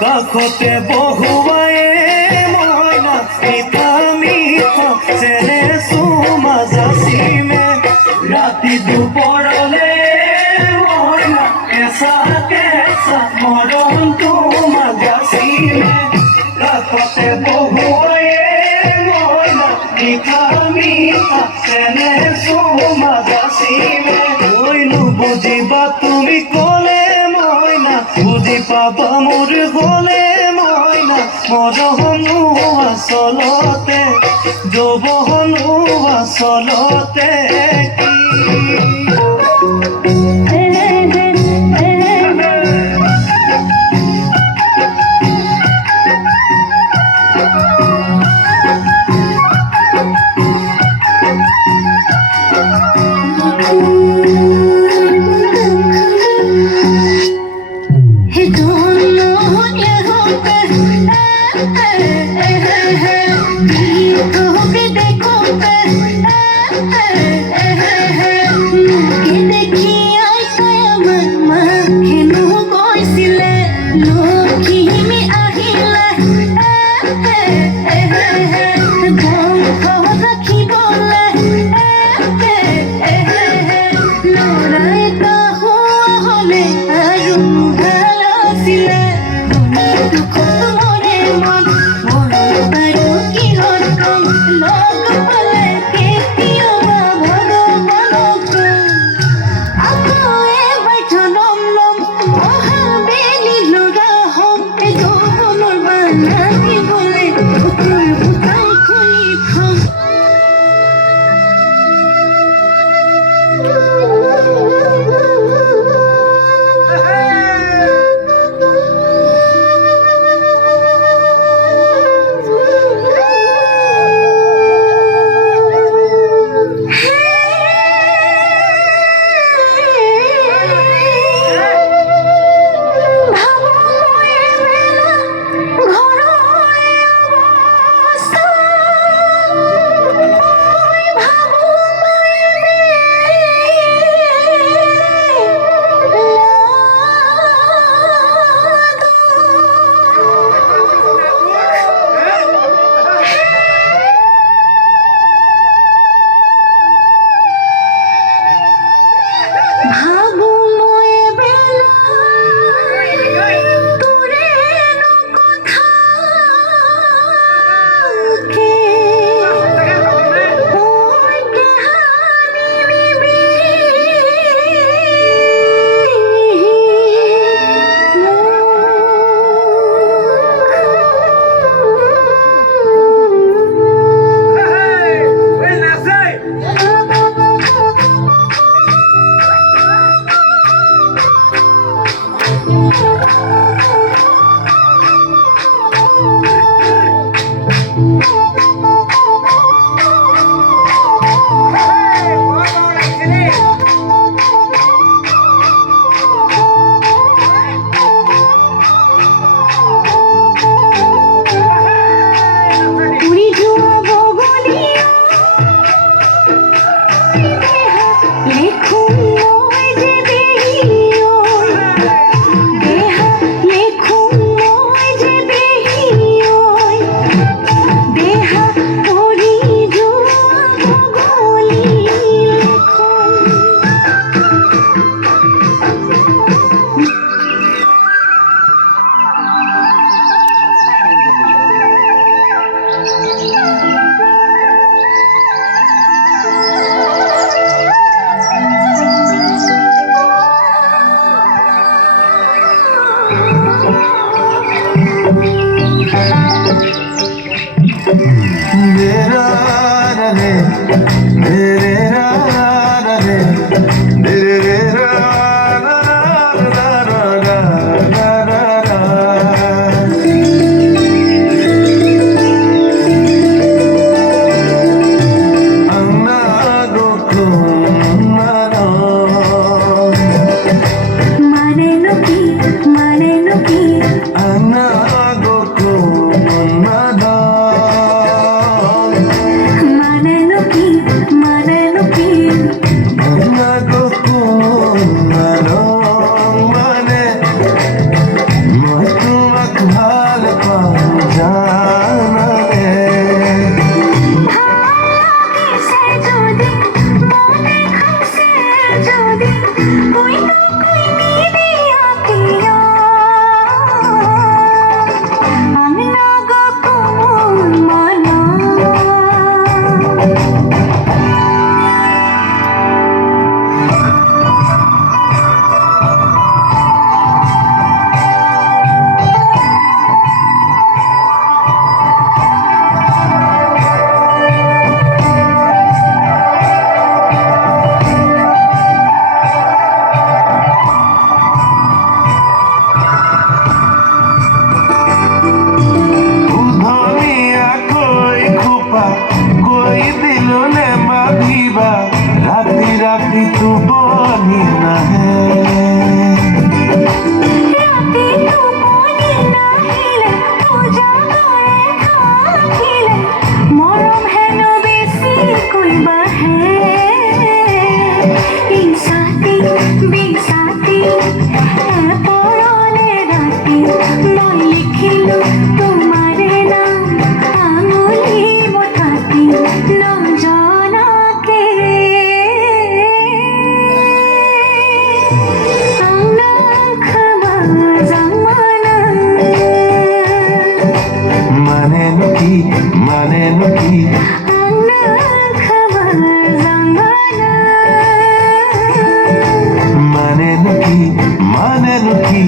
কাষতে বহুৱাই মইনা মিঠা মিঠা চেনে চুমা যাচিমে ৰাতি দুপৰলে মইনা কেঁচা কেঁচা মৰমটো যাচিমে কাষতে বহুৱাই মইনা মিঠা মিঠা চেনে চুমা যাচিমে কৈনো বুজিবা তুমি ক'লে মইনা বুজি পাবা মোৰ গ'লে মইনা মৰমনো আচলতে যৌৱনো আচলতে Anna go to মই লিখিলো তোমাৰে নাম আঙুলি মুঠাতি নজনাকে মানে কি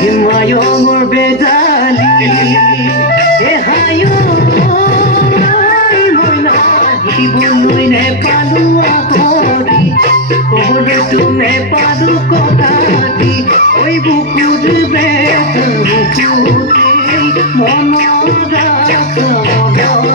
Himayomor bedali hayo moina hibunoi ne palu akori kobor tune palu kokati oi bukur betu monora kamote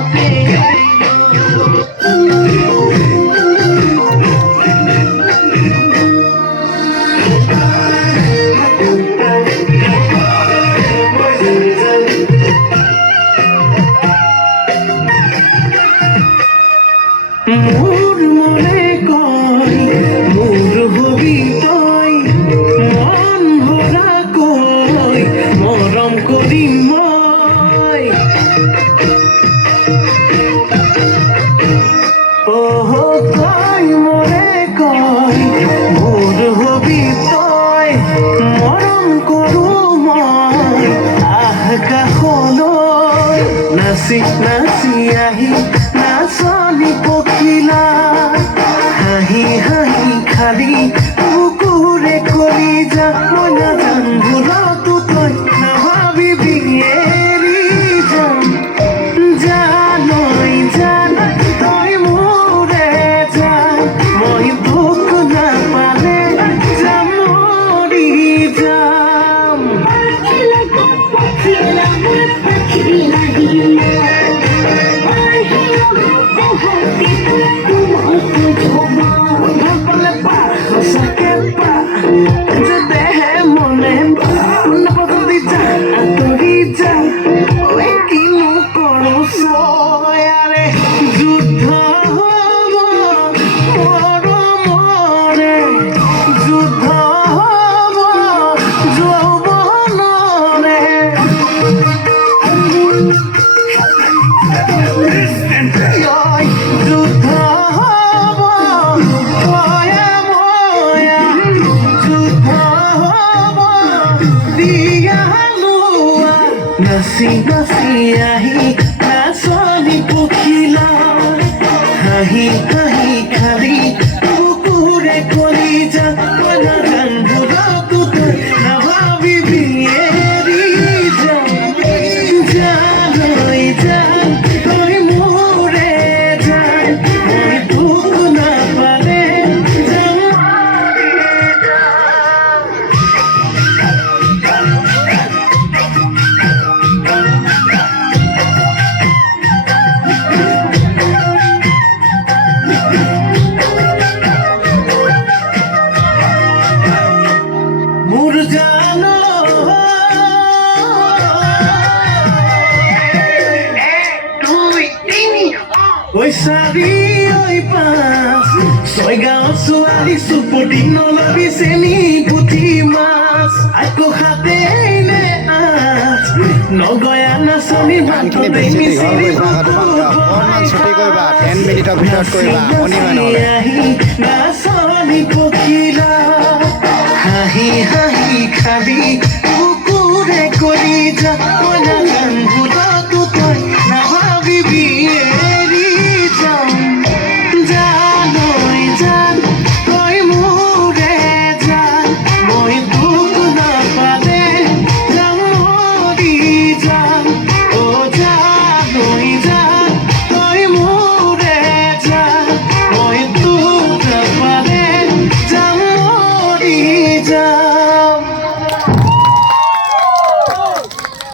মোর মনে কয় মোর হবি তই মন ভরা কই মরম করি মই ওহো তই মনে কয় মোর হবি তই মরম করু মই আহ কাহলৈ নাচি নাচি আহি নাচনি পখিলা হাঁহি হাঁহি খালি কুকুৰে কলি যা মই নাজান ভুলতো তই নাভাবিবি এৰি যাম জানৈ জানৈ তই মোৰ Napale pa, sake pa, je dehe mone pa, napatali ja, atori ja, oi kinu koru soyare, juddha hobo, moro more, juddha hobo, joubonore. Oi, juddha hobo, moya moya, juddha hobo, diya lua, nasi nasi ahi, nasoni pukila, hahi hahi khali, pukure kolija, wana rangura tuta, nababi biyeri ja, janoi jan, toi mure jan, moi duk na pale, jamari jan. মুরজানো ওই সারি ওই পাঁচ ছয় গাঁৱত ছোৱালী চুপতি নলবি চেনি পুঠি মাছ আকৌ হাতে নে আছ নগয়া নাচনি গানখিনি বেছি দীঘল কৰি থকাটো ভাল অকণমান ছুটি কৰিবা 10 মিনিটৰ ভিতৰত কৰিবা অনিবা নহ'লে নাচনি পখিলা হাঁহি হাঁহি খাবি কুকুৰে কৰি যা মই নাজানো